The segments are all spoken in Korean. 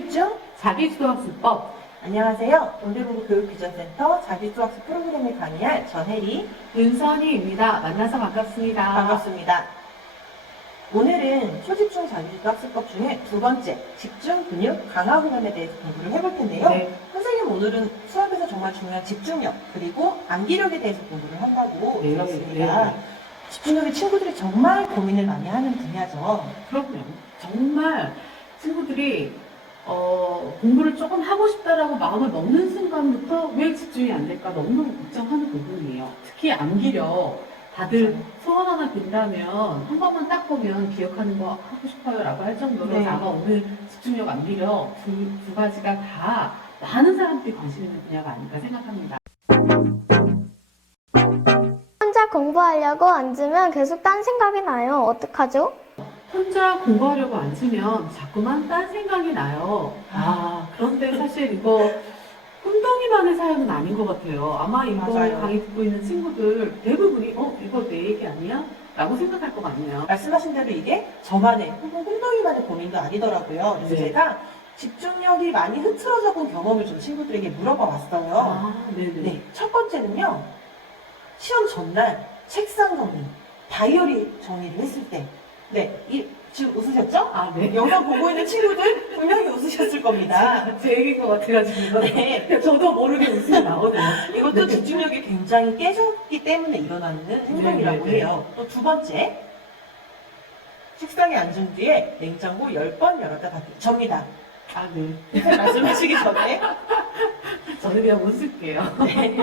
초집중 자기수학수법. 안녕하세요. 온대부부 교육비전센터 자기수학수 프로그램을 강의할 전혜리 윤선희입니다. 만나서 반갑습니다. 반갑습니다. 오늘은 초집중 자기수학수법 중에 두 번째 집중 근육 강화 훈련에 대해서 공부를 해볼 텐데요. 네. 선생님 오늘은 수업에서 정말 중요한 집중력 그리고 암기력에 대해서 공부를 한다고 네, 들었습니다. 네. 집중력이 친구들이 정말 고민을 많이 하는 분야죠. 그럼요. 정말 친구들이 공부를 조금 하고 싶다라고 마음을 먹는 순간부터 왜 집중이 안 될까 너무너무 걱정하는 부분이에요. 특히 암기력. 다들 맞아요. 소원 하나 빈다면 한 번만 딱 보면 기억하는 거 하고 싶어요 라고 할 정도로 네. 아마 오늘 집중력, 암기력 두 가지가 다 많은 사람들이 관심 있는 분야가 아닐까 생각합니다. 혼자 공부하려고 앉으면 계속 딴 생각이 나요. 어떡하죠? 혼자 공부하려고 앉으면 자꾸만 딴 생각이 나요. 그런데 사실 이거 혼동이만의 사연은 아닌 것 같아요. 아마 이거 맞아요. 강의 듣고 있는 친구들 대부분이 이거 내 얘기 아니야? 라고 생각할 것 같네요. 말씀하신 대로 이게 저만의 혹은 혼동이만의 고민도 아니더라고요. 그래서 네. 제가 집중력이 많이 흐트러져 본 경험을 좀 친구들에게 물어봐 왔어요. 네네. 네, 첫 번째는요. 시험 전날 책상 정리, 다이어리 정리를 했을 때 네, 지금 웃으셨죠? 네. 영상 보고 있는 친구들 분명히 웃으셨을 겁니다. 제 얘기인 것 같아가지고. 네. 저도 모르게 웃음이 나오네요. 이것도 네. 집중력이 굉장히 깨졌기 때문에 일어나는 행동이라고 네. 해요. 또 두 번째, 책상에 앉은 뒤에 냉장고 10번 열었다 닫기. 접니다. 네. 말씀하시기 전에 저는 그냥 웃을게요. 네.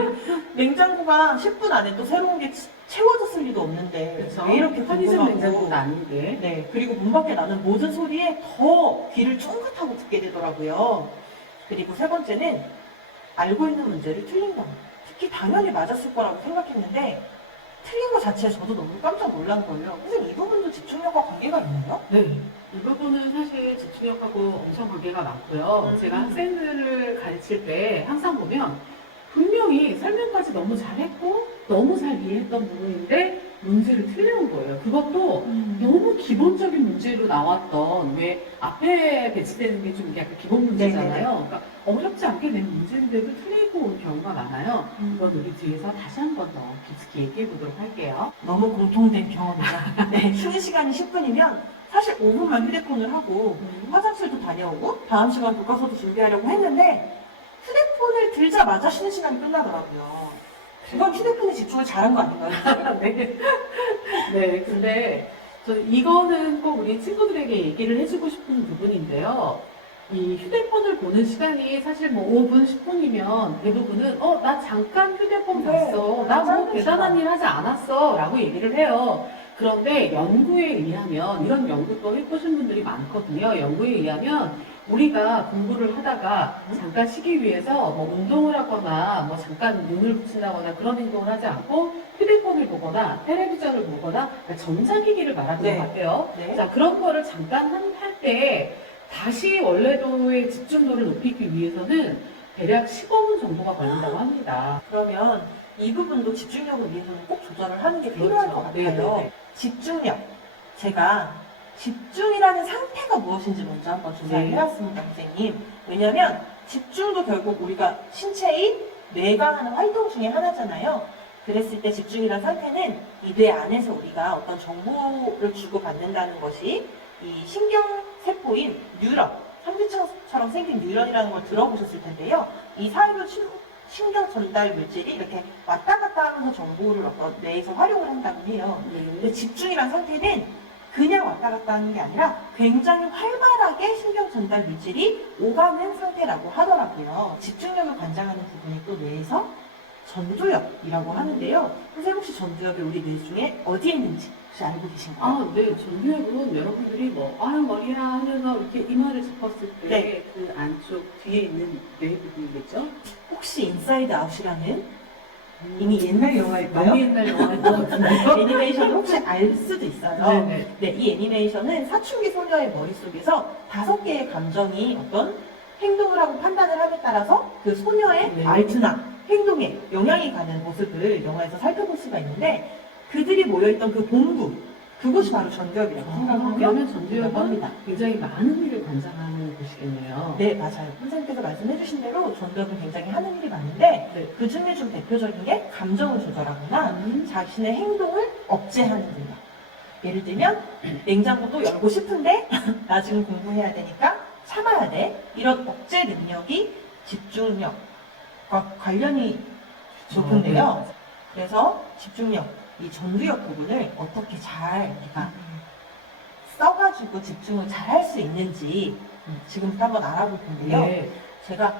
냉장고가 10분 안에 또 새로운 게 채워졌을 리도 없는데 그렇죠. 왜 이렇게 편의점 궁금하고. 냉장고도 아닌데. 네, 그리고 문 밖에 나는 모든 소리에 더 귀를 쫑긋하고 듣게 되더라고요. 그리고 세 번째는 알고 있는 문제를 틀린 거. 특히 당연히 맞았을 거라고 생각했는데 틀린 거 자체에 저도 너무 깜짝 놀란 거예요. 선생님 이 부분도 집중력과 관계가 있나요? 네. 이 부분은 사실 집중력하고 엄청 관계가 많고요. 제가 학생들을 가르칠 때 항상 보면 분명히 설명까지 너무 잘했고 너무 잘 이해했던 부분인데 문제를 틀려온 거예요. 그것도 너무 기본적인 문제로 나왔던 왜 앞에 배치되는 게 좀 약간 기본 문제잖아요. 네네네. 그러니까 어렵지 않게 낸 문제인데도 틀리고 온 경우가 많아요. 이건 우리 뒤에서 다시 한 번 더 깊숙이 얘기해 보도록 할게요. 너무 공통된 경험이죠. 네, 쉬는 시간이 10분이면 사실 5분만 휴대폰을 하고 화장실도 다녀오고 다음 시간 교과서도 준비하려고 했는데 휴대폰을 들자마자 쉬는 시간이 끝나더라고요. 이건 휴대폰에 집중을 잘한 거 아닌가요? 네. 네, 근데 이거는 꼭 우리 친구들에게 얘기를 해주고 싶은 부분인데요. 이 휴대폰을 보는 시간이 사실 뭐 5분, 10분이면 대부분은 나 잠깐 휴대폰 네, 봤어. 나 뭐 짧은 대단한 시간. 일 하지 않았어. 라고 얘기를 해요. 그런데 연구에 의하면, 이런 연구도 해보신 분들이 많거든요. 연구에 의하면 우리가 공부를 하다가 잠깐 쉬기 위해서 뭐 운동을 하거나 뭐 잠깐 눈을 붙인다거나 그런 행동을 하지 않고 휴대폰을 보거나 텔레비전을 보거나 전자기기를 말하는 네. 것 같아요. 네. 자, 그런 거를 잠깐 할 때 다시 원래도의 집중도를 높이기 위해서는 대략 15분 정도가 걸린다고 합니다. 그러면 이 부분도 집중력을 위해서는 꼭 조절을 하는 게 그렇죠. 필요할 것 같아요. 네네네. 집중력. 제가 집중이라는 상태가 무엇인지 먼저 한번 조사를 네. 해봤습니다, 선생님. 왜냐면 집중도 결국 우리가 신체의 뇌가 하는 활동 중에 하나잖아요. 그랬을 때 집중이라는 상태는 이 뇌 안에서 우리가 어떤 정보를 주고받는다는 것이 이 신경세포인 뉴런, 삼지창처럼 생긴 뉴런이라는 걸 들어보셨을 텐데요. 이 사이로 신경 전달 물질이 이렇게 왔다 갔다 하면서 정보를 어떤 뇌에서 활용을 한다고 해요. 근데 집중이라는 상태는 그냥 왔다 갔다 하는 게 아니라 굉장히 활발하게 신경 전달 물질이 오가는 상태라고 하더라고요. 집중력을 관장하는 부분이 또 뇌에서 전두엽이라고 하는데요. 선생님 혹시 전두엽이 우리 뇌 중에 어디에 있는지 혹시 알고 계신가요? 네. 전두엽은 여러분들이 아유, 머리야 하면서 이렇게 이마를 짚었을 때 네. 그 안쪽 뒤에 있는 뇌 부분이겠죠? 혹시 인사이드 아웃이라는 이미 옛날 영화일까요? 너무 옛날 영화인 것 같은데요? 애니메이션을 혹시 알 수도 있어요. 네네. 네, 이 애니메이션은 사춘기 소녀의 머릿속에서 5개의 감정이 어떤 행동을 하고 판단을 함에 따라서 그 소녀의 네. 말투나 행동에 영향이 가는 모습을 영화에서 살펴볼 수가 있는데 그들이 모여있던 그 본부, 그곳이 바로 전두엽이라고 생각하면 그러면 된다고 전두엽은 합니다. 굉장히 많은 일을 관장하는 곳이겠네요. 네, 맞아요. 선생님께서 말씀해주신 대로 전두엽은 굉장히 하는 일이 많은데 네. 그 중에 좀 대표적인 게 감정을 조절하거나 자신의 행동을 억제하는 능력. 예를 들면 냉장고도 열고 싶은데 나 지금 공부해야 되니까 참아야 돼. 이런 억제 능력이 집중력과 관련이 높은데요. 그래서 집중력, 이 전두엽 부분을 어떻게 잘 우리가 써가지고 집중을 잘 할 수 있는지 지금부터 한번 알아볼 텐데요. 네. 제가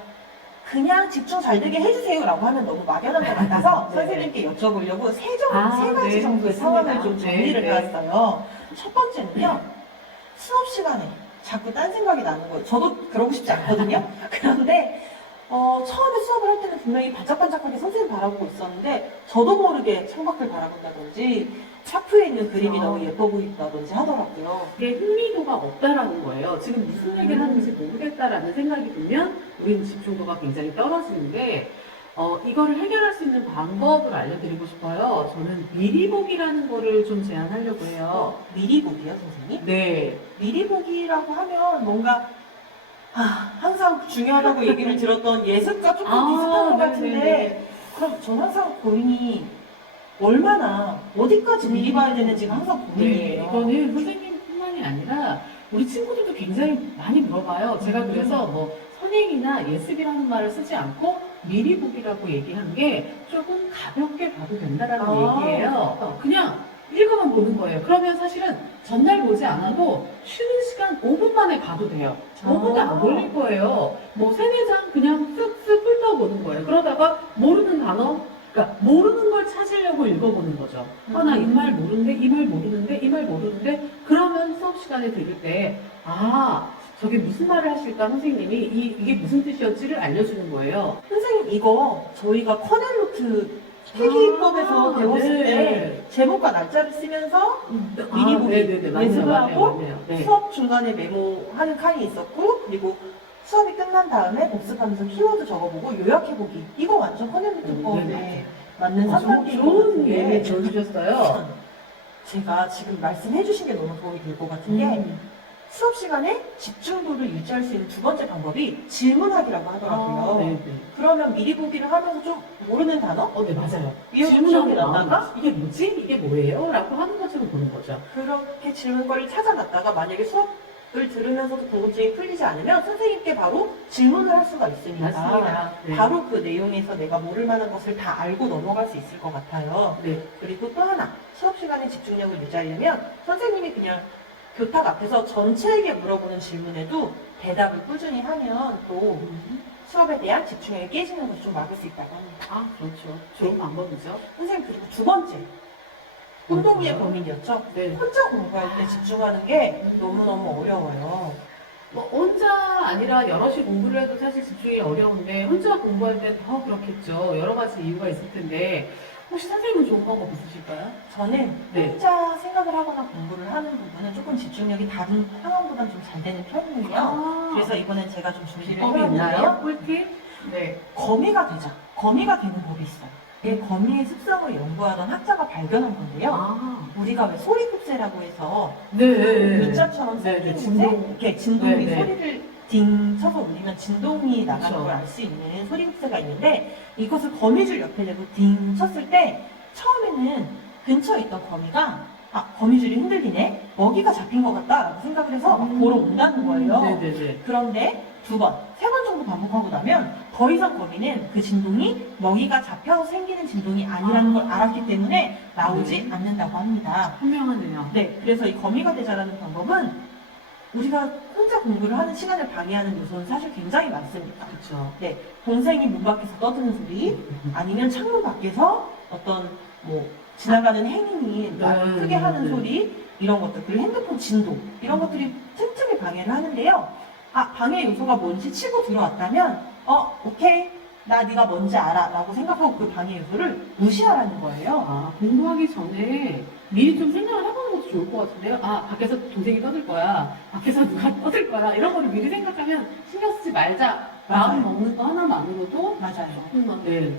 그냥 집중 잘 되게 해주세요 라고 하면 너무 막연한 것 같아서 네. 선생님께 여쭤보려고 세 가지 네, 정도의 좋습니다. 상황을 좀 정리를 네, 네. 해왔어요. 첫 번째는요, 수업 시간에 자꾸 딴 생각이 나는 거예요. 저도 그러고 싶지 않거든요. 그런데 처음에 수업을 할 때는 분명히 반짝반짝하게 선생님 바라보고 있었는데 저도 모르게 창밖을 바라본다든지 차프에 있는 그림이 너무 예뻐 보인다든지 하더라고요. 이게 흥미도가 없다라는 거예요. 지금 무슨 얘기를 하는지 모르겠다라는 생각이 들면 우리는 집중도가 굉장히 떨어지는데 이거를 해결할 수 있는 방법을 알려드리고 싶어요. 저는 미리 보기라는 거를 좀 제안하려고 해요. 미리 보기요, 선생님? 네. 미리 보기라고 하면 뭔가 항상 중요하다고 얘기를 들었던 예습과 조금 비슷한 것 같은데 네네네. 그럼 전 항상 고민이 얼마나 어디까지 미리 봐야 되는지가 항상 네, 고민이에요. 이거는 선생님뿐만이 아니라 우리 친구들도 굉장히 많이 물어봐요. 제가 그래서 뭐 선행이나 예습이라는 말을 쓰지 않고 미리 보기라고 얘기한 게 조금 가볍게 봐도 된다라는 얘기예요. 그냥 읽어만 보는 거예요. 그러면 사실은 전날 보지 않아도 쉬는 시간 5분 만에 봐도 돼요. 5분도 안 걸릴 거예요. 뭐 세네 장 그냥 쓱쓱 훑어보는 거예요. 그러다가 모르는 단어, 그러니까 모르는 걸 찾으려고 읽어보는 거죠. 나 이 말 모르는데, 이 말 모르는데, 이 말 모르는데, 그러면 수업 시간에 들을 때, 저게 무슨 말을 하실까 선생님이 이게 무슨 뜻이었지를 알려주는 거예요. 선생님 이거 저희가 커넬로트 필기법에서 배웠을 네. 때 제목과 날짜를 쓰면서 미리 보기 네네네, 맞네요, 연습을 맞네요, 하고 맞네요. 네. 수업 중간에 메모하는 칸이 있었고 그리고 수업이 끝난 다음에 복습하면서 키워드 적어보고 요약해보기 이거 완전 커넬로트법에 네. 맞는 정말 3단계인 것 좋은 예를 같은데 들어주셨어요. 제가 지금 말씀해주신 게 너무 도움이 될 것 같은 게 수업 시간에 집중도를 유지할 수 있는 두 번째 방법이 질문하기라고 하더라고요. 네네. 그러면 미리 보기를 하면서 좀 모르는 단어? 네, 맞아요. 위험이 기억이 났다가 이게 뭐지? 이게 뭐예요? 라고 하는 것처럼 보는 거죠. 그렇게 질문거리를 찾아놨다가 만약에 수업을 들으면서도 궁금증이 풀리지 않으면 선생님께 바로 질문을 할 수가 있으니까 맞습니다. 네. 바로 그 내용에서 내가 모를 만한 것을 다 알고 넘어갈 수 있을 것 같아요. 네. 그리고 또 하나 수업 시간에 집중력을 유지하려면 선생님이 그냥 교탁 앞에서 전체에게 물어보는 질문에도 대답을 꾸준히 하면 또 수업에 대한 집중력이 깨지는 것을 좀 막을 수 있다고 합니다. 그렇죠. 좋은 네. 방법이죠. 선생님 그리고 두 번째 혼동이의 뭐죠? 고민이었죠. 네. 혼자 공부할 때 집중하는 게 너무너무 어려워요. 뭐 혼자 아니라 여럿이 공부를 해도 사실 집중이 어려운데 혼자 공부할 땐 더 그렇겠죠. 여러 가지 이유가 있을 텐데 혹시 선생님은 좋은 방법 있으실까요? 저는 네. 혼자 생각을 하거나 공부를 하는 부분은 조금 집중력이 다른 상황보다는 좀 잘 되는 편이에요. 그래서 이번엔 제가 좀 준비를 비법이 있나요? 해봤는데요. 꿀팁? 네. 거미가 되자. 거미가 되는 법이 있어요. 이게 거미의 습성을 연구하던 학자가 발견한 건데요. 우리가 왜 소리흡세라고 해서 네. 문자처럼 네, 생긴 곳에 진동. 이렇게 진동이 네, 네. 소리를 딩 쳐서 울리면 진동이 나가는 그렇죠. 걸 알 수 있는 소리흡세가 있는데 이것을 거미줄 옆에 대고 딩 쳤을 때 처음에는 근처에 있던 거미가 거미줄이 흔들리네? 먹이가 잡힌 것 같다라고 생각을 해서 막 보러 온다는 거예요. 네네네. 그런데 두 번, 세 번 정도 반복하고 나면 더 이상 거미는 그 진동이 먹이가 잡혀서 생기는 진동이 아니라는 걸 알았기 때문에 나오지 않는다고 합니다. 현명하네요. 네, 그래서 이 거미가 되자라는 방법은 우리가 혼자 공부를 하는 시간을 방해하는 요소는 사실 굉장히 많습니다. 그렇죠. 네, 동생이 문 밖에서 떠드는 소리, 아니면 창문 밖에서 어떤 뭐 지나가는 행인이 말을 네, 크게 하는 네. 소리, 이런 것들, 그리고 핸드폰 진동, 이런 것들이 틈틈이 방해를 하는데요. 방해 요소가 뭔지 치고 들어왔다면, 오케이, 나 네가 뭔지 알아 라고 생각하고 그 방해 요소를 무시하라는 거예요. 공부하기 전에 미리 좀 생각을 해보는 것도 좋을 것 같은데요. 밖에서 동생이 떠들 거야. 밖에서 누가 떠들 거야. 이런 거를 미리 생각하면 신경 쓰지 말자. 마음 맞아요. 먹는 거 하나만으로도 맞아요. 조금만. 네.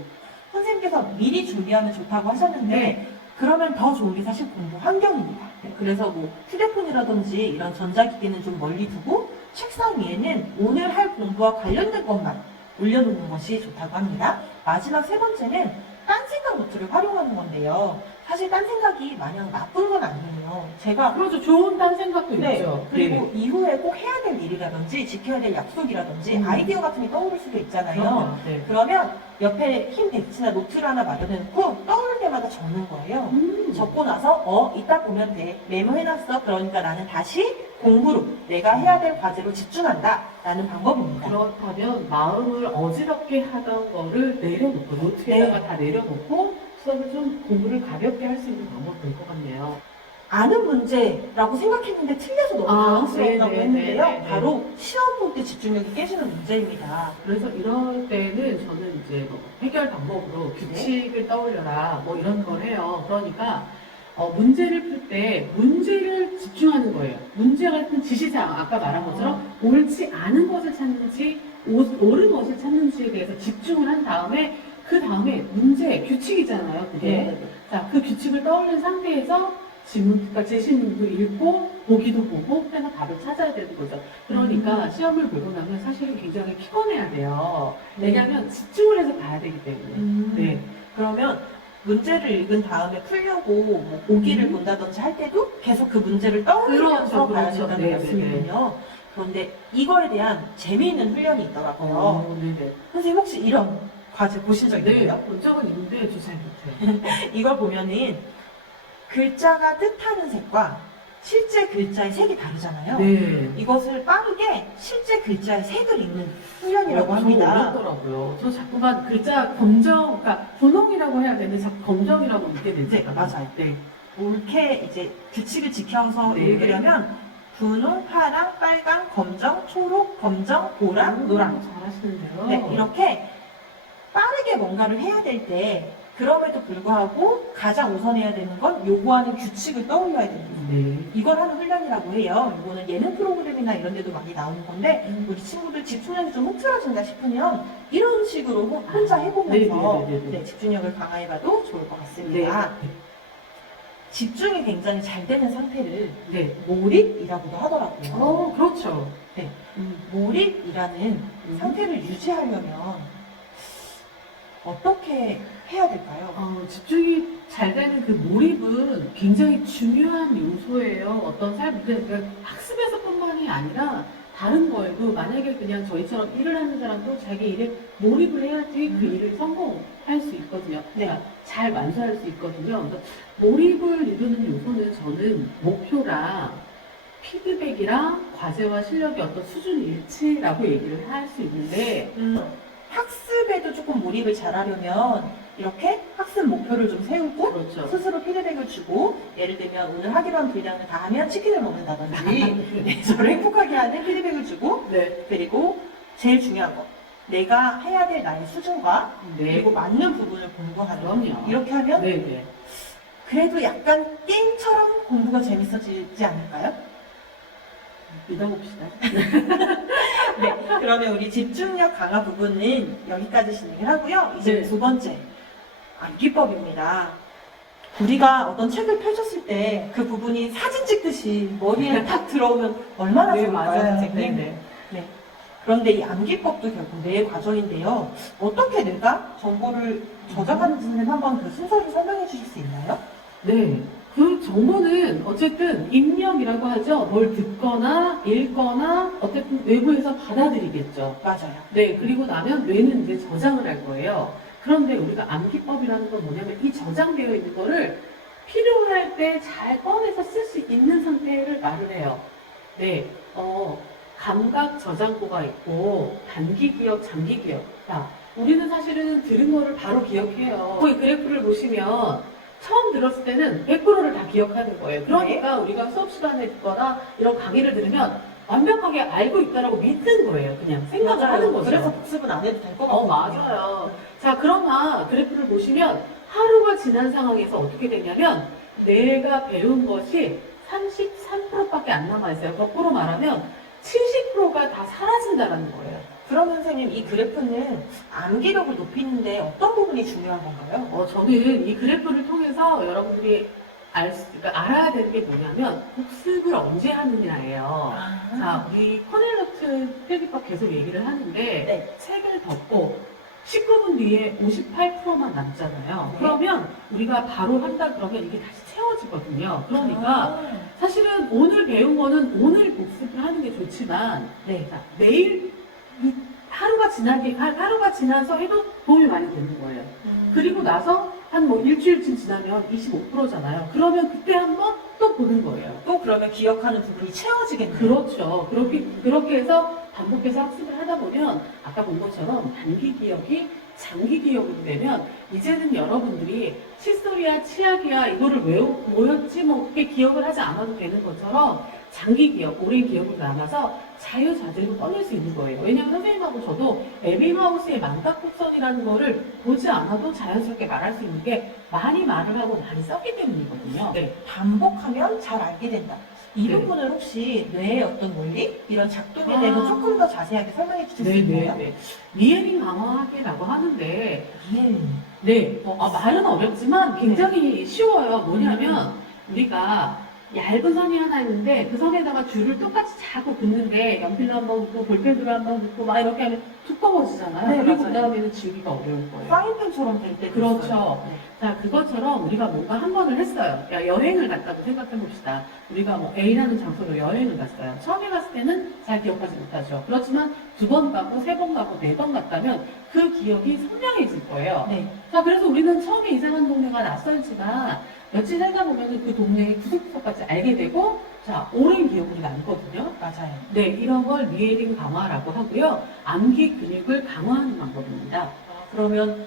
선생님께서 미리 준비하면 좋다고 하셨는데, 그러면 더 좋은 게 사실 공부 환경입니다. 그래서 뭐 휴대폰이라든지 이런 전자기기는 좀 멀리 두고 책상 위에는 오늘 할 공부와 관련된 것만 올려놓는 것이 좋다고 합니다. 마지막 세 번째는 딴 생각 노트를 활용하는 건데요. 사실 딴 생각이 마냥 나쁜 건 아니에요. 제가 그렇죠. 좋은 딴 생각도 네, 있죠. 그리고 네. 이후에 꼭 해야 될 일이라든지 지켜야 될 약속이라든지 아이디어 같은 게 떠오를 수도 있잖아요. 그럼요. 네. 그러면 옆에 흰 백지나 노트를 하나 마련해놓고 떠오를 때마다 적는 거예요. 적고 나서 이따 보면 돼. 메모해놨어. 그러니까 나는 다시 공부로 내가 해야 될 과제로 집중한다 라는 방법입니다. 그렇다면 마음을 어지럽게 하던 거를 내려놓고 노트에다가 다 내려놓고 수업을 좀 공부를 가볍게 할 수 있는 방법이 될 것 같네요. 아는 문제라고 생각했는데 틀려서 너무 아, 당황스럽다고 네네, 했는데요. 네네. 바로 시험 볼 때 집중력이 깨지는 문제입니다. 그래서 이럴 때는 저는 이제 뭐 해결 방법으로 규칙을 떠올려라 뭐 이런 걸 해요. 그러니까 문제를 풀 때 문제를 집중하는 거예요. 문제 같은 지시사항 아까 말한 것처럼 옳지 않은 것을 찾는지 옳은 것을 찾는지에 대해서 집중을 한 다음에 그 다음에 문제 규칙이잖아요. 그게 자, 그 규칙을 떠올린 상태에서 그러니까 제시문도 읽고 보기도 보고 그다음에 답을 찾아야 되는 거죠. 그러니까 시험을 보고 나면 사실 굉장히 피곤해야 돼요. 왜냐하면 집중을 해서 봐야 되기 때문에. 네. 그러면 문제를 읽은 다음에 풀려고 뭐 보기를 본다든지 할 때도 계속 그 문제를 떠올리면서 그렇죠, 봐야 그렇죠. 된다는 네, 말씀이군요. 그런데 이거에 대한 재미있는 훈련이 있더라고요. 네네. 선생님 혹시 이런 과제 보신 적 네, 있나요? 본 적은 있는데 저 잘 못해요. 이걸 보면은 글자가 뜻하는 색과 실제 글자의 색이 다르잖아요. 네. 이것을 빠르게 실제 글자의 색을 읽는 훈련이라고 저거 합니다. 어렵더라고요. 저 자꾸만 글자 검정, 그러니까 분홍이라고 해야 되는데 자꾸 검정이라고 읽게 되죠. 네, 맞아요. 네. 옳게 이제 규칙을 지켜서 네. 읽으려면 분홍, 파랑, 빨강, 검정, 초록, 검정, 보라, 노랑. 잘하시는데요. 네, 이렇게 빠르게 뭔가를 해야 될 때 그럼에도 불구하고 가장 우선해야 되는 건 요구하는 규칙을 떠올려야 됩니다. 네. 이걸 하는 훈련이라고 해요. 이거는 예능 프로그램이나 이런 데도 많이 나오는 건데 우리 친구들 집중력이 좀 흐트러진다 싶으면 이런 식으로 혼자 해보면서 네. 네, 집중력을 강화해봐도 좋을 것 같습니다. 집중이 굉장히 잘 되는 상태를 네. 몰입이라고도 하더라고요. 그렇죠. 네. 몰입이라는 상태를 유지하려면 어떻게 해야 될까요? 집중이 잘 되는 그 몰입은 굉장히 중요한 요소예요. 어떤 그러니까 학습에서뿐만이 아니라 다른 거에도 만약에 그냥 저희처럼 일을 하는 사람도 자기 일에 몰입을 해야지 그 일을 성공할 수 있거든요. 네. 그러니까 잘 완수할 수 있거든요. 그래서 몰입을 이루는 요소는 저는 목표랑 피드백이랑 과제와 실력의 어떤 수준 일치라고 얘기를 할 수 있는데 학습에도 조금 몰입을 잘하려면 이렇게 학습 목표를 좀 세우고 그렇죠. 스스로 피드백을 주고 예를 들면 오늘 하기로 한 분량을 다 하면 치킨을 먹는다든지 네, 저를 행복하게 하는 피드백을 주고 네. 그리고 제일 중요한 거 내가 해야 될 나의 수준과 네. 그리고 맞는 부분을 공부하는 그럼요. 이렇게 하면 네네. 그래도 약간 게임처럼 공부가 재밌어지지 않을까요? 믿어봅시다. 네, 그러면 우리 집중력 강화 부분은 여기까지 진행을 하고요. 이제 네. 두 번째, 암기법입니다. 우리가 어떤 책을 펼쳤을 때 그 부분이 사진 찍듯이 머리에 탁 들어오면 얼마나 좋을까요, 선생님? 네. 그런데 이 암기법도 결국 뇌의 과정인데요. 어떻게 뇌가 정보를 저장하는지는 한번 그 순서를 설명해 주실 수 있나요? 네. 그 정보는 어쨌든 입력이라고 하죠. 뭘 듣거나 읽거나 어쨌든 외부에서 받아들이겠죠. 맞아요. 네. 그리고 나면 뇌는 이제 저장을 할 거예요. 그런데 우리가 암기법이라는 건 뭐냐면 이 저장되어 있는 거를 필요할 때 잘 꺼내서 쓸 수 있는 상태를 말을 해요. 네. 감각 저장고가 있고 단기 기억, 장기 기억. 자, 우리는 사실은 들은 거를 바로 기억해요. 이 그래프를 보시면 처음 들었을 때는 100%를 다 기억하는 거예요. 그러니까 우리가 수업 시간에 듣거나 이런 강의를 들으면 완벽하게 알고 있다라고 믿는 거예요. 그냥 생각을 맞아요. 하는 거죠. 그래서 복습은 안 해도 될 것 같아요. 맞아요. 자, 그러나 그래프를 보시면 하루가 지난 상황에서 어떻게 되냐면 내가 배운 것이 33%밖에 안 남아있어요. 거꾸로 말하면 70%가 다 사라진다는 거예요. 그러면 선생님, 이 그래프는 암기력을 높이는데 어떤 부분이 중요한 건가요? 저는 이 그래프를 통해서 여러분들이 그러니까 알아야 되는 게 뭐냐면 복습을 언제 하느냐예요. 자, 우리 코넬러트 필기법 계속 얘기를 하는데 네. 책을 덮고 19분 뒤에 58%만 남잖아요. 네. 그러면 우리가 바로 한다 그러면 이게 다시 채워지거든요. 그러니까 아, 사실은 오늘 배운 거는 오늘 복습을 하는 게 좋지만 네. 자, 내일 이 하루가 지나서 해도 도움이 많이 되는 거예요. 그리고 나서 한 뭐 일주일쯤 지나면 25%잖아요. 그러면 그때 한번 또 보는 거예요. 또 그러면 기억하는 부분이 채워지겠네요. 그렇죠. 그렇게 해서 반복해서 학습을 하다 보면 아까 본 것처럼 단기 기억이 장기 기억으로 되면 이제는 여러분들이 칫솔이야 치약이야 이거를 뭐였지 뭐 그렇게 기억을 하지 않아도 되는 것처럼 장기 기억, 오랜 기억으로 남아서 자유자재로 꺼낼 수 있는 거예요. 왜냐하면 선생님하고 저도 에빙하우스의 만각곡선이라는 거를 보지 않아도 자연스럽게 말할 수 있는 게 많이 말을 하고 많이 썼기 때문이거든요. 네, 반복하면 잘 알게 된다. 이 네. 부분을 혹시 뇌의 어떤 원리? 이런 작동에 대해서 조금 더 자세하게 설명해 주실 수 있나요? 네네네. 리에링 강화하기라고 하는데 예. 네, 말은 어렵지만 굉장히 쉬워요. 뭐냐면 우리가 얇은 선이 하나 있는데 그 선에다가 줄을 똑같이 자꾸 긋는데 연필로 한번 긋고 볼펜으로 한번 긋고 막 이렇게 하면 두꺼워지잖아요. 네, 그리고 맞아요. 그 다음에는 지우기가 어려울 거예요. 파인펜처럼 될 때. 그렇죠. 자, 그것처럼 우리가 뭔가 한 번을 했어요. 여행을 갔다고 생각해 봅시다. 우리가 뭐 A라는 장소로 여행을 갔어요. 처음에 갔을 때는 잘 기억하지 못하죠. 그렇지만 두 번 가고 세 번 가고 네 번 갔다면 그 기억이 선명해질 거예요. 네. 자, 그래서 우리는 처음에 이상한 동네가 낯설지만 며칠 살다 보면 그 동네의 구석구석까지 알게 되고 자, 오랜 기억으로 남거든요. 맞아요. 네, 이런 걸 리에링 강화라고 하고요. 암기 근육을 강화하는 방법입니다. 그러면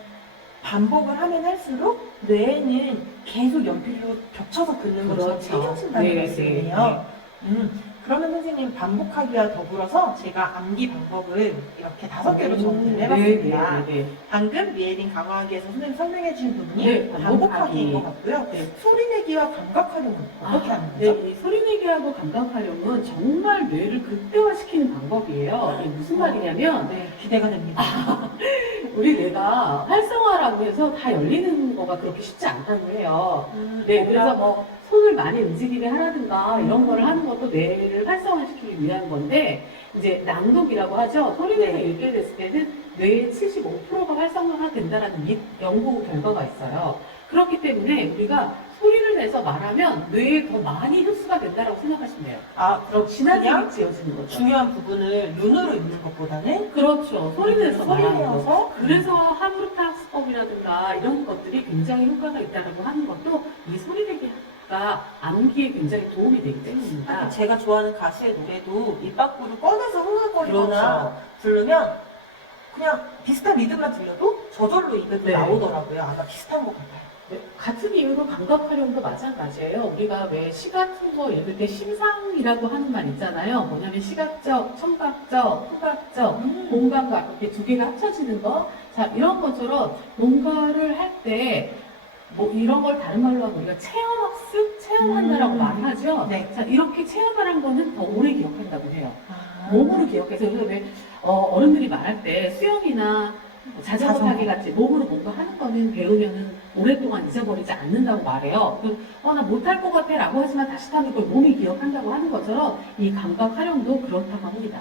반복을 하면 할수록 뇌에는 계속 연필로 겹쳐서 긋는 것처럼 그렇죠. 새겨진다는 네, 말씀이에요. 그러면 선생님 반복하기와 더불어서 제가 암기 방법을 이렇게 5개로 정리를 해봤습니다. 네. 방금 리에링 강화하기에서 선생님 설명해 주신 부분이 네, 반복하기인 것 같고요. 네. 소리내기와 감각활용은 어떻게 하는 네, 거죠? 이 소리내기하고 감각활용은 정말 뇌를 극대화시키는 방법이에요. 이게 무슨 말이냐면 네, 기대가 됩니다. 우리 뇌가 활성화라고 해서 다 열리는 거가 그렇게 쉽지 않다고 해요. 네, 그래서 뭐 손을 많이 움직이게 하라든가 이런 거를 하는 것도 뇌를 활성화시키기 위한 건데 이제 낭독이라고 하죠. 소리내서 네. 읽게 됐을 때는 뇌의 75%가 활성화된다라는 연구 결과가 있어요. 그렇기 때문에 우리가 소리를 내서 말하면 뇌에 더 많이 흡수가 된다고 생각하시면 돼요. 그럼 진하게 그냥 지어지는 거죠. 중요한 부분을 눈으로 읽는 것보다는 그렇죠. 소리 내서 소리 말하는 거. 내어서 그래서 하브르타 학습법이라든가 이런 것들이 굉장히 효과가 있다고 하는 것도 이 소리내기가 암기에 굉장히 도움이 되기 때문입니다. 제가 좋아하는 가수의 노래도 입 밖으로 꺼내서 흥얼거리거나 그렇죠. 부르면 그냥 비슷한 리듬만 들려도 저절로 입에도 네. 나오더라고요. 아마 비슷한 것 같아요. 네, 같은 이유로 감각 활용도 마찬가지예요. 우리가 왜 시각 흉거 읽을 때 심상이라고 하는 말 있잖아요. 뭐냐면 시각적, 청각적, 후각적, 공간과 이렇게 두 개가 합쳐지는 거. 자, 이런 것처럼 뭔가를 할 때 뭐 이런 걸 다른 말로 하면 우리가 체험학습, 체험한다라고 말하죠. 네. 자, 이렇게 체험을 한 거는 더 오래 기억한다고 해요. 아. 몸으로 기억해서 그래서 왜 어른들이 말할 때 수영이나 자전거 타기 같이 몸으로 뭔가 하는 거는 배우면은 오랫동안 잊어버리지 않는다고 말해요. 나 못할 것 같아 라고 하지만 다시 타면 그걸 몸이 기억한다고 하는 것처럼 이 감각 활용도 그렇다고 합니다.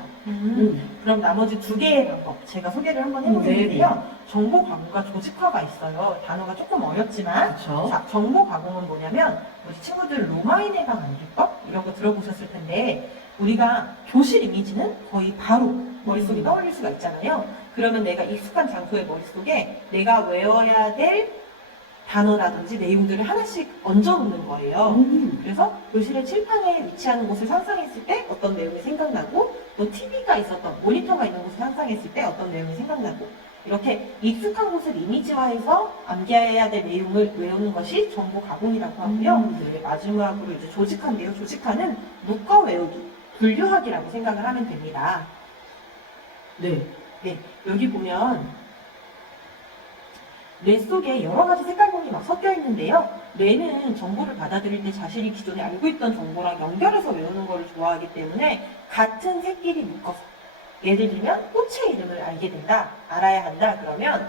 그럼 나머지 2개의 방법 제가 소개를 한번 해보겠는데요. 정보 가공과 조직화가 있어요. 단어가 조금 어렵지만 그렇죠. 자, 정보 가공은 뭐냐면 우리 친구들 로마인의 방 암기법 이런 거 들어보셨을 텐데 우리가 교실 이미지는 거의 바로 머릿속에 떠올릴 수가 있잖아요. 그러면 내가 익숙한 장소의 머릿속에 내가 외워야 될 단어라든지 내용들을 하나씩 얹어놓는 거예요. 그래서 교실의 칠판에 위치하는 곳을 상상했을 때 어떤 내용이 생각나고 또 TV가 있었던 모니터가 있는 곳을 상상했을 때 어떤 내용이 생각나고 이렇게 익숙한 곳을 이미지화해서 암기해야 될 내용을 외우는 것이 정보 가공이라고 하고요. 네. 마지막으로 이제 조직화인데요. 조직화는 묶어 외우기, 분류하기라고 생각을 하면 됩니다. 네. 네, 여기 보면 뇌 속에 여러 가지 색깔론이 막 섞여 있는데요. 뇌는 정보를 받아들일 때 자신이 기존에 알고 있던 정보랑 연결해서 외우는 것을 좋아하기 때문에 같은 색끼리 묶어서 예를 들면 꽃의 이름을 알게 된다, 알아야 한다 그러면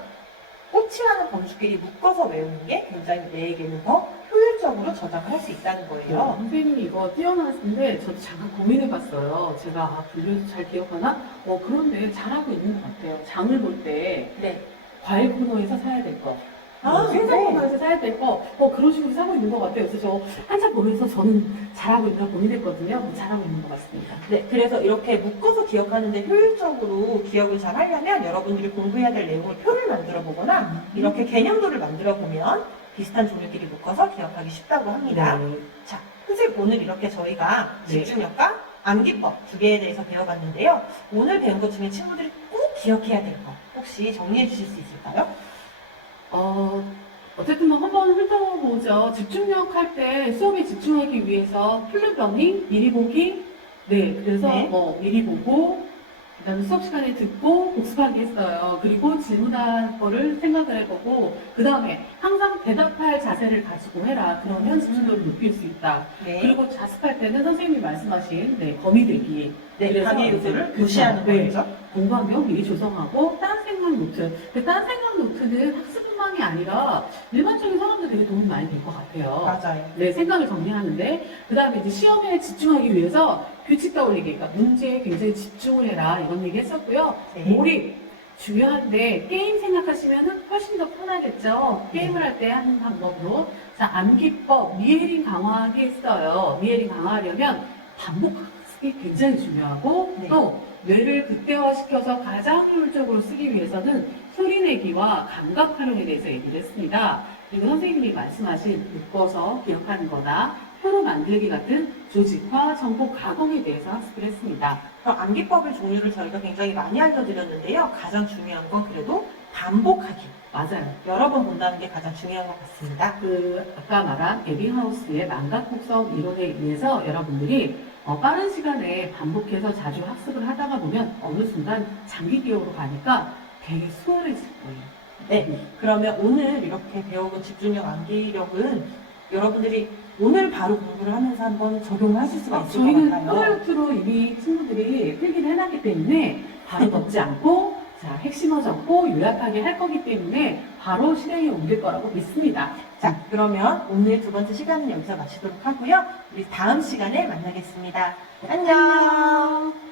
꽃이라는 범주끼리 묶어서 외우는 게 굉장히 내에게는 더 효율적으로 저장을 할 수 있다는 거예요. 선생님이 이거 띄어놨는데 저도 잠깐 고민해봤어요. 제가 분류해서 잘 기억하나? 그런데 잘하고 있는 것 같아요. 장을 볼 때 네. 과일 코너에서 사야 될 거, 생선 네. 코너에서 사야 될 거, 그런 식으로 사고 있는 것 같아요. 그래서 저 한참 보면서 저는 잘하고 있나 고민했거든요. 잘하고 있는 것 같습니다. 네, 그래서 이렇게 묶어서 기억하는데 효율적으로 기억을 잘 하려면 여러분들이 공부해야 될 내용을 표를 만들어 보거나 이렇게 개념도를 만들어 보면 비슷한 종류끼리 묶어서 기억하기 쉽다고 합니다. 네. 자, 선생님 오늘 이렇게 저희가 네. 집중력과 암기법 두 개에 대해서 배워봤는데요. 오늘 배운 것 중에 친구들이 꼭 기억해야 될 거 혹시 정리해 주실 수 있을까요? 어쨌든 뭐 한번 훑어보죠. 집중력 할 때 수업에 집중하기 위해서 플랫러닝, 미리 보기, 네, 그래서 네. 미리 보고, 그 다음에 수업 시간에 듣고 복습하기 했어요. 그리고 질문할 거를 생각을 해보고, 그 다음에 항상 대답할 자세를 가지고 해라. 그러면 집중력을 높일 수 있다. 네. 그리고 자습할 때는 선생님이 말씀하신 거미 되기. 네, 그래서 강의 이제 요소를 무시하는 네. 거죠. 공부환경 미리 조성하고 딴 생각 노트. 그 딴 생각 노트는 학습뿐만이 아니라 일반적인 사람들 되게 도움이 많이 될 것 같아요. 맞아요. 네, 생각을 정리하는데 그 다음에 이제 시험에 집중하기 위해서 규칙 떠올리기, 그러니까 문제에 굉장히 집중을 해라 이런 얘기 했었고요. 네. 몰입 중요한데 게임 생각하시면은 훨씬 더 편하겠죠. 게임을 할 때 하는 방법으로. 자, 암기법 리에링 강화하기 했어요. 리에링 강화하려면 반복학습이 굉장히 중요하고 네. 또 뇌를 극대화시켜서 가장 효율적으로 쓰기 위해서는 소리내기와 감각 활용에 대해서 얘기를 했습니다. 그리고 선생님이 말씀하신 묶어서 기억하는 거나 표로 만들기 같은 조직화, 정보 가공에 대해서 학습을 했습니다. 그럼 암기법의 종류를 저희가 굉장히 많이 알려드렸는데요. 가장 중요한 건 그래도 반복하기. 맞아요. 여러 번 본다는 게 가장 중요한 것 같습니다. 아까 말한 에빙하우스의 망각곡성 이론에 의해서 여러분들이 빠른 시간에 반복해서 자주 학습을 하다가 보면 어느 순간 장기 기억으로 가니까 되게 수월해질 거예요. 네, 그러면 오늘 이렇게 배워본 집중력, 암기력은 여러분들이 오늘 바로 공부를 하면서 한번 적용을 하실 수가 있을 것 저희는 같아요. 플라이어트로 이미 친구들이 필기를 해놨기 때문에 바로 덮지 않고 자, 핵심어 적고 요약하게 할 거기 때문에 바로 실행에 옮길 거라고 믿습니다. 자, 그러면 오늘 두 번째 시간은 여기서 마치도록 하고요. 우리 다음 시간에 만나겠습니다. 안녕.